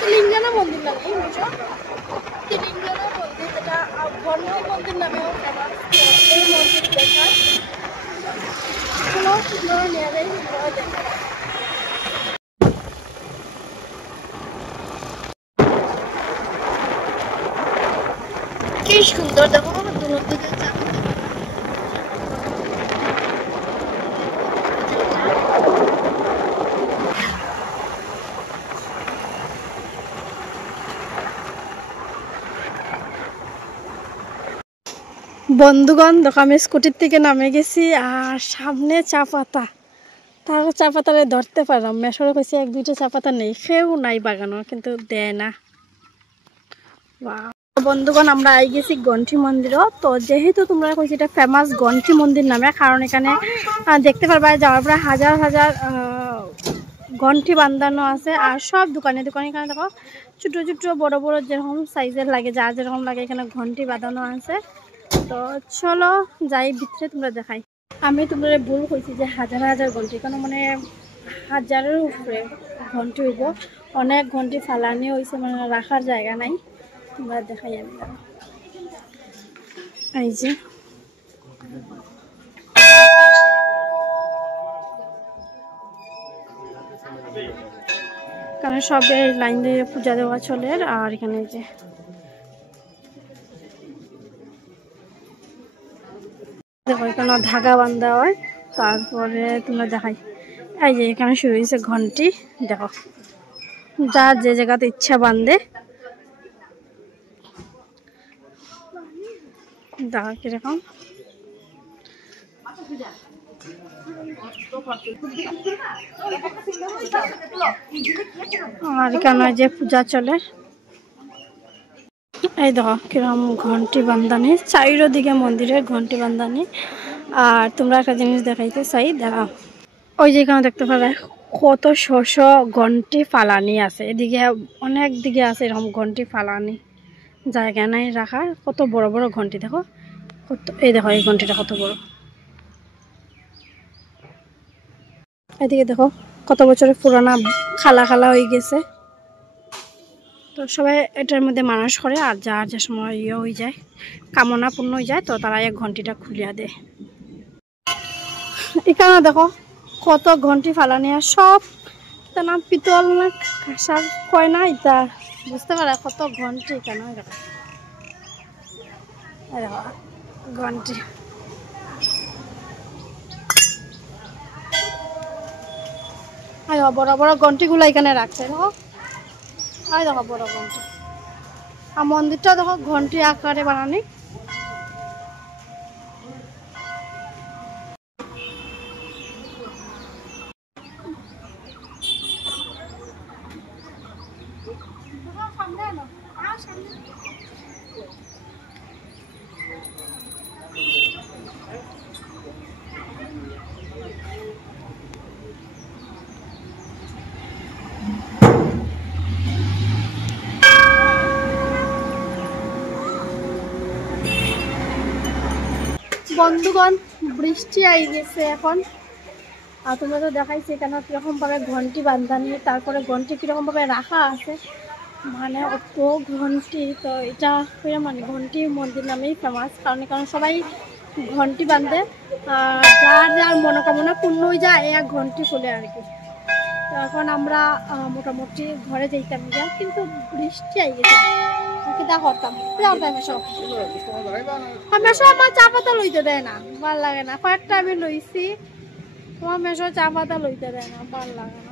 তেলেঙ্গানা মন্দির নামে তেলেঙ্গানা মন্দির, এটা বর্ণ মন্দির নামেও ফেমাস। এই মন্দির দেখার দেখা কি সুন্দর, দেখো দূর দিকে বন্ধুগণ। দেখো আমি স্কুটির থেকে নামে গেছি আর সামনে চা পাতা, তার চা পাতারে ধরতে পারলাম। মেশরে কইছে এক দুইটা চা পাতা নেই, সেও নাই বাগানো, কিন্তু দেয় না। বন্ধুগণ আমরা আই গেছি গন্ঠি মন্দিরও। তো যেহেতু তোমরা কইছি এটা ফেমাস গন্ঠি মন্দির নামে, কারণ এখানে দেখতে পারবা যাওয়ার পরে হাজার হাজার গন্ঠি বান্ধানো আছে। আর সব দোকানে দোকানে এখানে দেখো ছোট ছোট বড় বড় যেরকম সাইজের লাগে, যার যেরকম লাগে এখানে ঘন্টি বাঁধানো আছে। তো চলো যাই ভিতরে, তোমরা দেখাই। আমি তোমরা ভুল কইছি যে হাজার হাজার ঘন্টি, কেন মানে হাজারের উপরে ঘন্টি হইব। অনেক ঘন্টি ফালানি হয়েছে, মানে রাখার জায়গা নাই। তোমরা দেখাই আমি এই যে কারণ সবে লাইন দিয়ে পূজা দেওয়া চলে। আর এখানে যে দেখো এখানে ধাগা বান্ধা হয়। তারপরে তোমরা দেখাই এই যে এখানে শুরু হয়েছে ঘন্টি। দেখো যার যে জায়গাতে ইচ্ছা বান্ধে। দেখো কিরকম আর এখানে যে পূজা চলে। এই দেখো কিরকম ঘন্টি বান্ধানি, চারিদিকে মন্দিরের ঘন্টি বান্ধানি। আর তোমরা একটা জিনিস দেখাইতে চাই, দেখো ওই যে এখানে দেখতে পাবে কত শস্য ঘন্টি ফালানি আছে। এদিকে অনেক দিকে আছে এরকম ঘন্টি ফালানি, জায়গা নাই রাখার। কত বড় বড় ঘন্টি দেখো কত। এই দেখো এই ঘন্টিটা কত বড়। এদিকে দেখো কত বছরের পুরানা, খালা খালা হয়ে গেছে। তো সবাই এটার মধ্যে মানুষ করে, আর যার যে সময় ইয়ে হয়ে যায়, কামনা পূর্ণ হয়ে যায়, তো তারা এক ঘন্টিটা খুলিয়া দেয়। এখানে দেখো কত ঘন্টি ফালানি, আর সব এটা নাম পিতল না কাঁসার কয় না, এটা বুঝতে পারে কত ঘন্টি কেন। দেখো ঘন্টি বড় বড় ঘন্টিগুলো এখানে রাখছে। দেখো দেখো বড় ঘন্টি। আর মন্দিরটা দেখো ঘন্টি আকারে বানানি। বন্ধুগণ বৃষ্টি আই গেছে এখন। আর তোমরা তো দেখাইছে এখানে কিরকম ভাবে ঘন্টি বান্ধানি, তারপরে ঘন্টি কিরকম ভাবে রাখা আছে, মানে অত ঘন্টি। তো এটা মানে ঘন্টি মন্দির নামেই ফেমাস, কারণ সবাই ঘন্টি বাঁধে। যার যার মনোকামনা পূর্ণ হয়ে যায় এক ঘন্টি খুলে আর কি। তো এখন আমরা মোটামুটি ঘরে যাইতাম গিয়া, কিন্তু বৃষ্টি আই গেছে। আমার চা পাতা লইতে দেয় না, ভাল লাগে না। কয়েকটা আমি লইছি, তোমার মেশো চা পাতা লইতে দেয় না, ভাল লাগে না।